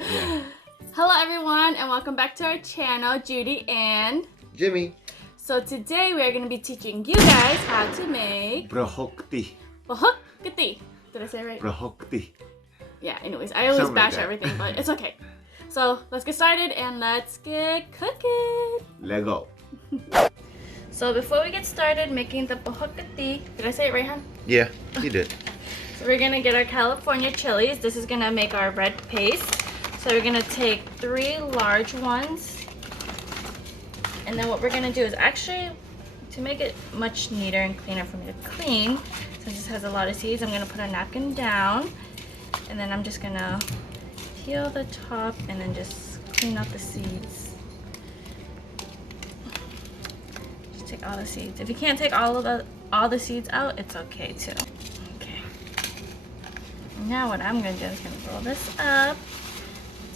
Yeah. Hello everyone and welcome back to our channel, Judy and Jimmy. So today we are going to be teaching you guys how to make Prohok Ktiss. Prohok Ktiss. Did I say it right? Prohok Ktiss. Yeah, anyways, I always Something like bash that. everything, but it's okay. So let's get started and let's get cooking. Let go. So before we get started making the Prohok Ktiss, did I say it right, hon? Yeah, you did. So we're gonna get our California chilies. This is gonna make our red paste. So we're gonna take 3 large ones. And then what we're gonna do is actually, to make it much neater and cleaner for me to clean, since this has a lot of seeds, I'm gonna put a napkin down. And then I'm just gonna peel the top and then just clean out the seeds. Just take all the seeds. If you can't take all the seeds out, it's okay too. Now what I'm going to do is going to roll this up,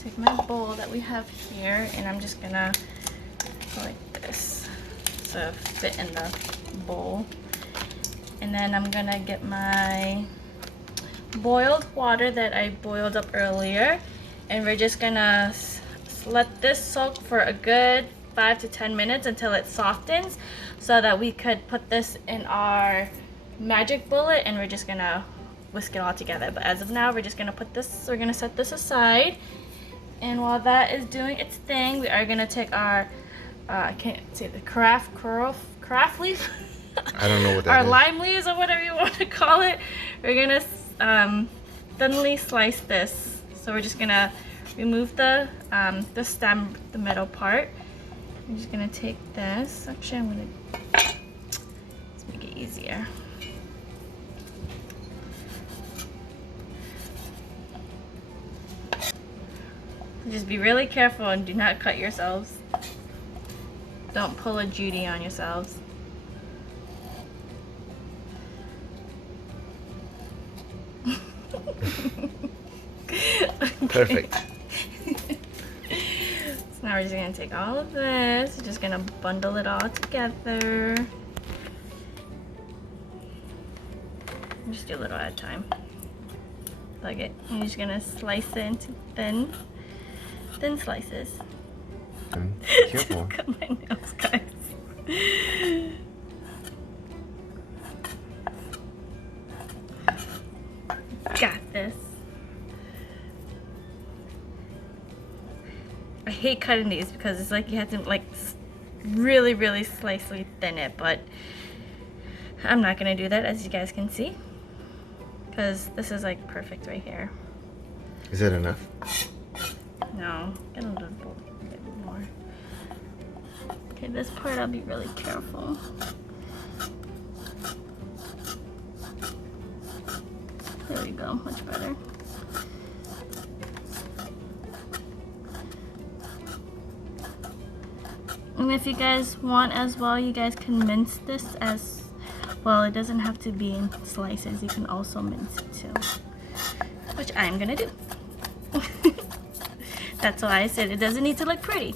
take my bowl that we have here, and I'm just going to go like this so it'll fit in the bowl. And then I'm going to get my boiled water that I boiled up earlier, and we're just going to let this soak for a good 5 to 10 minutes until it softens so that we could put this in our magic bullet, and we're just going to whisk it all together. But as of now, we're just gonna we're gonna set this aside, and while that is doing its thing, we are gonna take our I can't say the craft leaf. I don't know what that our is. lime leaves or whatever you want to call it. We're gonna thinly slice this. So we're just gonna remove the stem, the middle part. I'm just gonna take this. Actually, I'm gonna let's make it easier. Just be really careful and do not cut yourselves. Don't pull a Judy on yourselves. Perfect. So now we're just going to take all of this, we're just going to bundle it all together. Just do a little at a time. Like it. And you're just going to slice it into thin slices. Careful. Cut my nails, guys. Got this. I hate cutting these because it's like you have to like really slightly thin it, but I'm not gonna do that, as you guys can see, because this is like perfect right here. Is that enough? No, get a little bit more. Okay, this part I'll be really careful. There we go, much better. And if you guys want as well, you guys can mince this as well. It doesn't have to be in slices. You can also mince it too, which I'm gonna do. That's why I said it doesn't need to look pretty.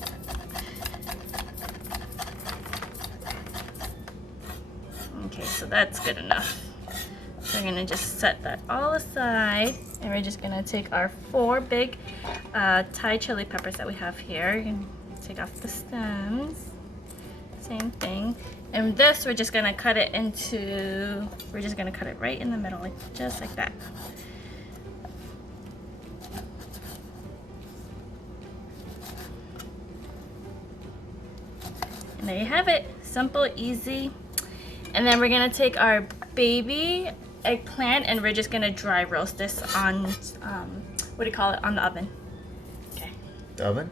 Okay, so that's good enough. So we're gonna just set that all aside, and we're just gonna take our 4 big Thai chili peppers that we have here. You can take off the stems. Same thing. And this, we're just gonna cut it right in the middle, like just like that. And there you have it. Simple, easy. And then we're gonna take our baby eggplant and we're just gonna dry roast this on, what do you call it, on the oven. Okay. The oven?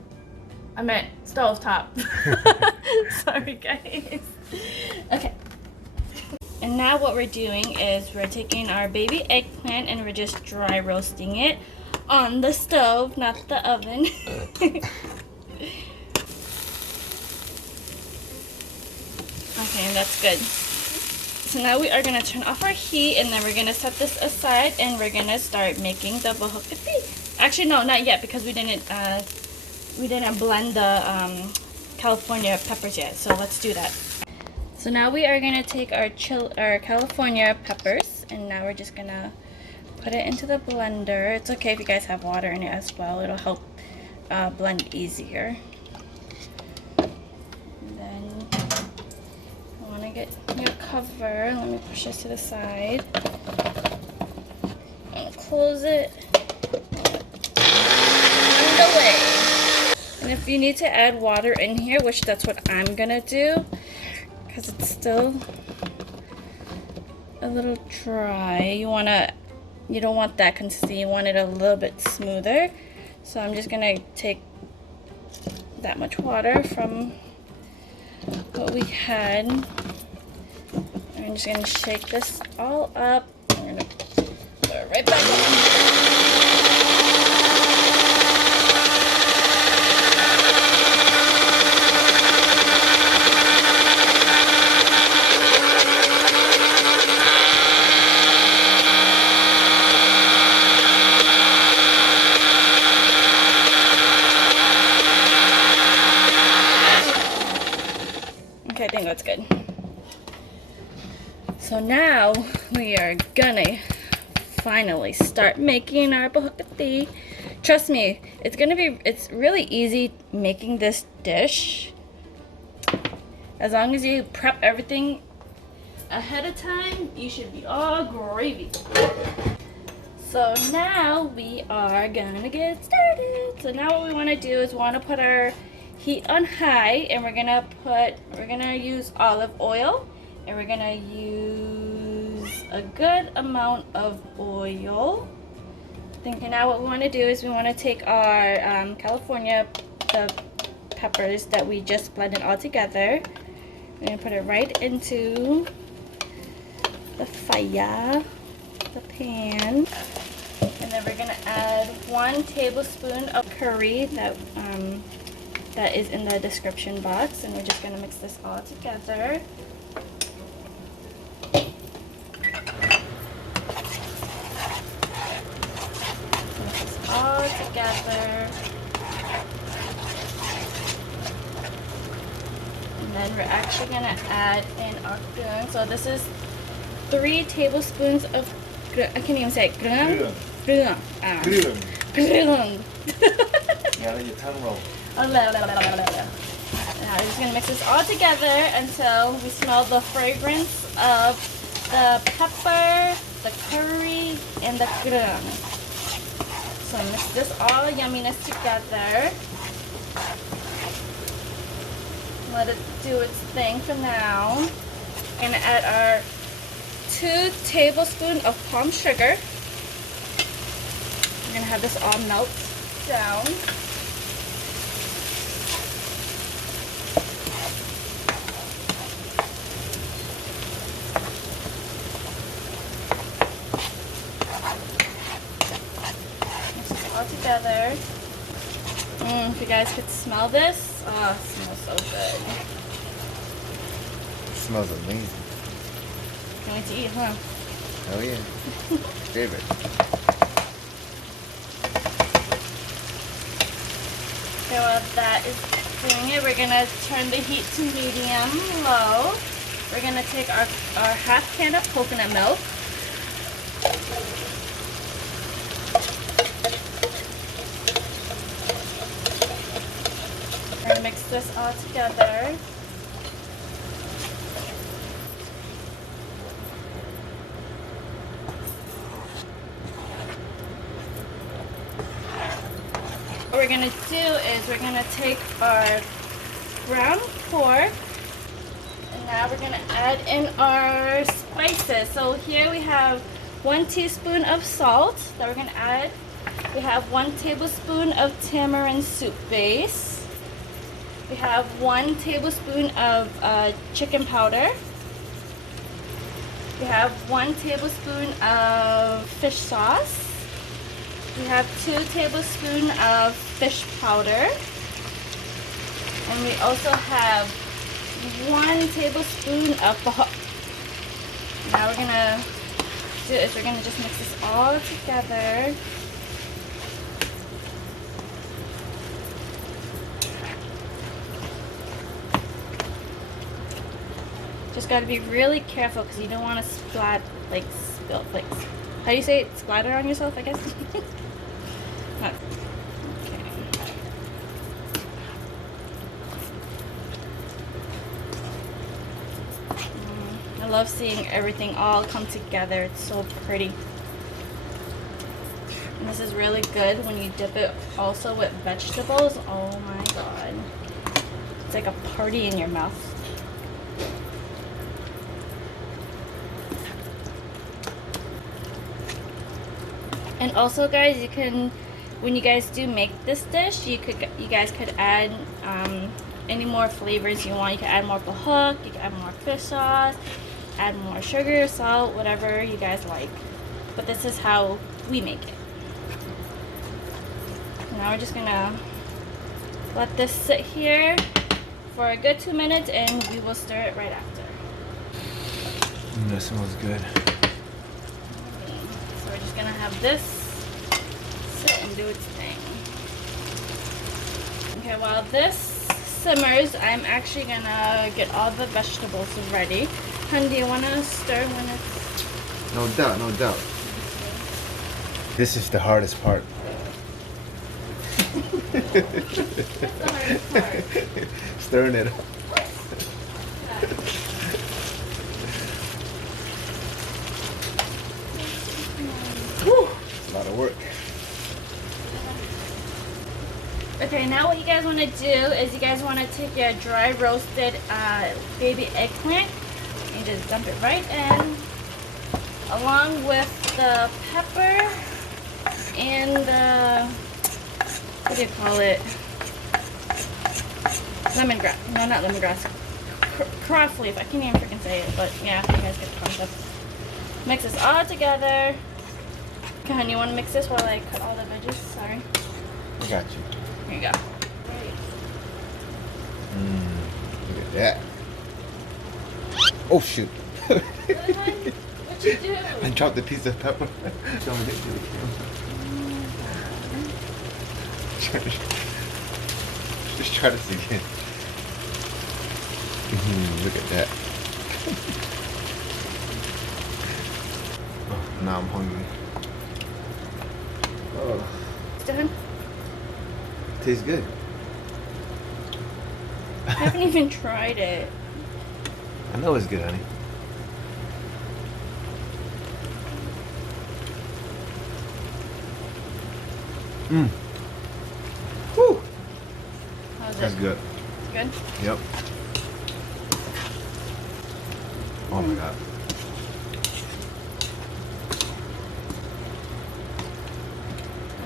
I meant stove top. Sorry guys. Okay. And now what we're doing is we're taking our baby eggplant and we're just dry roasting it on the stove, not the oven. Okay, that's good. So now we are going to turn off our heat, and then we're going to set this aside, and we're going to start making the Prohok Ktiss. Actually, no, not yet, because we didn't blend the California peppers yet. So let's do that. So now we are going to take our California peppers, and now we're just going to put it into the blender. It's okay if you guys have water in it as well. It'll help blend easier. And then I want to get your cover. Let me push this to the side. And close it. And away. And if you need to add water in here, which that's what I'm gonna do, because it's still a little dry. You don't want that consistency. You want it a little bit smoother. So I'm just gonna take that much water from what we had. I'm just gonna shake this all up. I'm gonna put it right back on. Okay, I think that's good. So now we are gonna finally start making our Prohok Ktiss. Trust me, it's really easy making this dish. As long as you prep everything ahead of time, you should be all gravy. So now we are gonna get started. So now what we wanna do is put our heat on high, and we're gonna use olive oil, and we're gonna use a good amount of oil. And now what we want to do is we want to take our California peppers that we just blended all together. We're gonna put it right into the fire, the pan, and then we're gonna add 1 tablespoon of curry that is in the description box, and we're just going to mix this all together. Mix this all together. And then we're actually going to add in our grung. So this is 3 tablespoons of grung. I can't even say it. Grung? Grung. Grung. Yeah, let your tongue roll. Now we're just going to mix this all together until we smell the fragrance of the pepper, the curry, and the grung. So mix this all yumminess together. Let it do its thing for now. We're going to add our 2 tablespoons of palm sugar. We're going to have this all melt down. Together. If you guys could smell this, oh, it smells so good. It smells amazing. Can't wait to eat, huh? Oh yeah. Favorite. So while that is doing it, we're gonna turn the heat to medium low. We're gonna take our half can of coconut milk. We're going to mix this all together. What we're going to do is we're going to take our ground pork, and now we're going to add in our spices. So here we have 1 teaspoon of salt that we're going to add. We have 1 tablespoon of tamarind soup base. We have 1 tablespoon of chicken powder. We have 1 tablespoon of fish sauce. We have 2 tablespoons of fish powder. And we also have 1 tablespoon of Prohok. Now we're gonna do is we're gonna just mix this all together. Just got to be really careful because you don't want to spill flakes. How do you say it? Splatter on yourself, I guess? Okay. I love seeing everything all come together. It's so pretty. And this is really good when you dip it also with vegetables. Oh my god. It's like a party in your mouth. And also guys, you can, when you guys do make this dish, you guys could add any more flavors you want. You can add more prohok, you can add more fish sauce, add more sugar, salt, whatever you guys like. But this is how we make it. Now we're just gonna let this sit here for a good 2 minutes and we will stir it right after. That smells good. So we're just gonna have this sit and do its thing. Okay, while this simmers, I'm actually gonna get all the vegetables ready. Hun, do you wanna stir when it's... No doubt, no doubt. This is the hardest part. That's the hardest part. Stirring it up. Whew, it's a lot of work. Okay, now what you guys want to do is you guys want to take your dry roasted baby eggplant and just dump it right in, along with the pepper and the, what do you call it? Lemongrass. No, not lemongrass. Cross leaf. I can't even freaking say it, but yeah, you guys get the concept. Mix this all together. Okay, honey, you want to mix this while I cut all the veggies? Sorry. I got you. Here you go. Look at that. Oh shoot. What'd you do? I dropped a piece of pepper. Just try this again. Look at that. Oh, now I'm hungry. Oh, Done? tastes good. I haven't even tried it. I know it's good, honey. Mmm. Whew. How's it? That's good. It's good? Yep. Oh my god.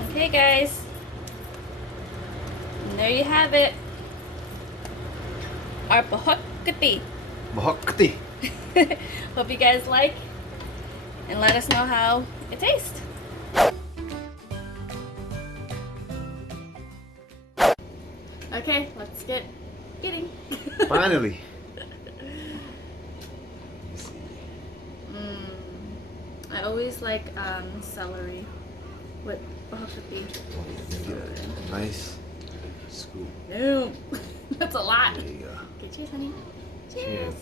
Okay, guys. And there you have it. Our Prohok Ktiss. Prohok Ktiss. Hope you guys like and let us know how it tastes. Okay, let's get eating. Finally. I always like celery with Prohok Ktiss. Nice scoop. No, that's a lot. There you go. Okay, cheers, honey. Cheers.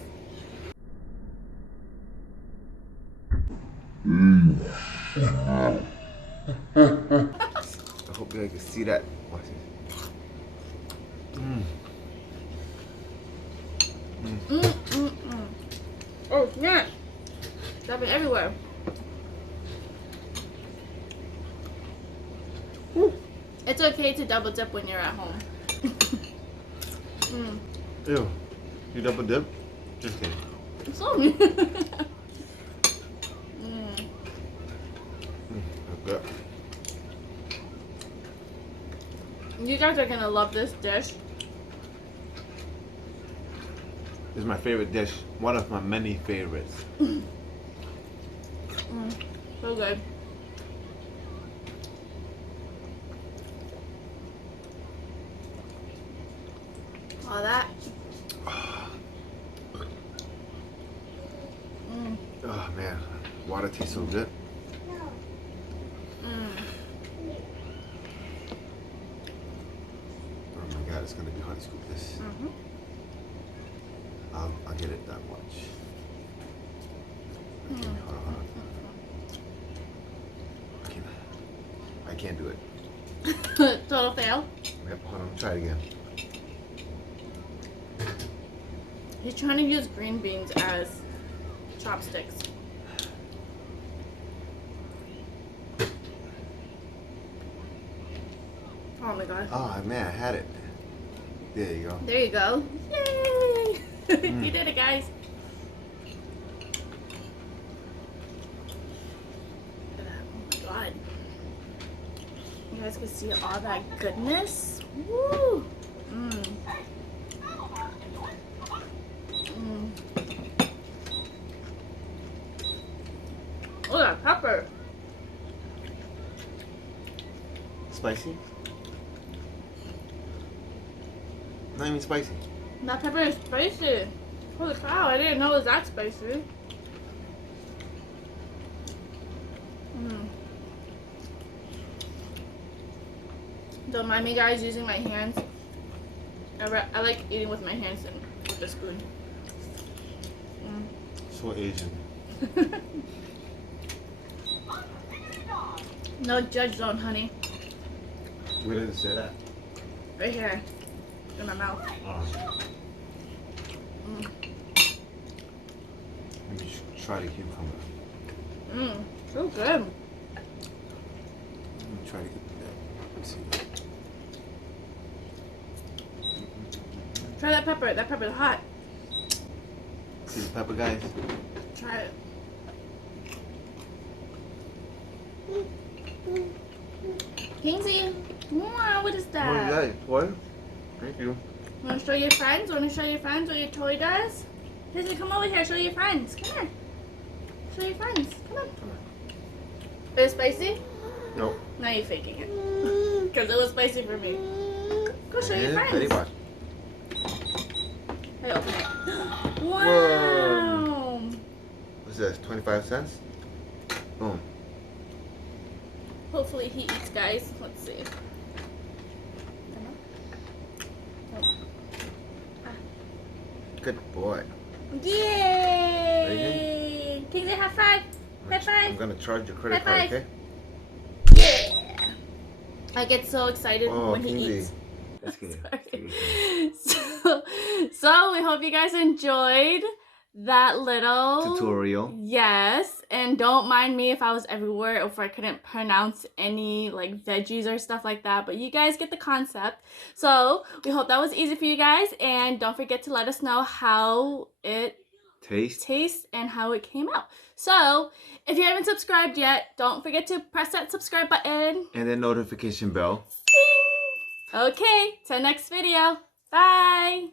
I hope you guys can see that. Watch this. Oh, snap. Drop it everywhere. Woo. It's okay to double dip when you're at home. Ew. You double dip? Just kidding. It's on me. Okay. You guys are gonna love this dish. This is my favorite dish. One of my many favorites. So good. All that. Oh man, water tastes so good. Oh my god, it's gonna be hard to scoop this. I'll get it that much. Okay, hold on. I can't do it. Total fail. Yep, hold on, try it again. He's trying to use green beans as chopsticks. Oh my god. Oh man, I had it. There you go. There you go. Yay! You did it, guys. Look at that. Oh my god. You guys can see all that goodness. Woo! Mmm. Mmm. Oh, that pepper. Spicy? Not even spicy. That pepper is spicy. Holy cow, I didn't know it was that spicy. Mm. Don't mind me, guys, using my hands. I like eating with my hands and with a spoon. Mm. So Asian. No judge zone, honey. Where did it say that? Right here. In my mouth. Oh. Mm. Let me try the cucumber. Mmm. So good. Let me try to get that. Let's see. Try that pepper. That pepper's hot. See the pepper, guys? Try it. Kingsley, wow, what is that? What is that? What? Thank you. Want to show your friends? Want to show your friends what your toy does? Kingsley, come over here. Show your friends. Come here. Show your friends. Come on. Is it spicy? Nope. Now you're faking it. Because it was spicy for me. Go show your friends. Hey, open it. Wow. Whoa. What's this? 25 cents? Boom. Hopefully he eats, guys. Let's see. Good boy. Yay! Kingsley, high five. High five. I'm gonna charge your credit High card, five. okay? Yeah! I get so excited when he Kingsley. eats. Let's get Sorry. So we hope you guys enjoyed that little tutorial. Yes, and don't mind me if I was everywhere or if I couldn't pronounce any like veggies or stuff like that, but you guys get the concept. So we hope that was easy for you guys, and don't forget to let us know how it tastes and how it came out. So if you haven't subscribed yet, don't forget to press that subscribe button And the notification bell. Ding! Okay, till next video. Bye!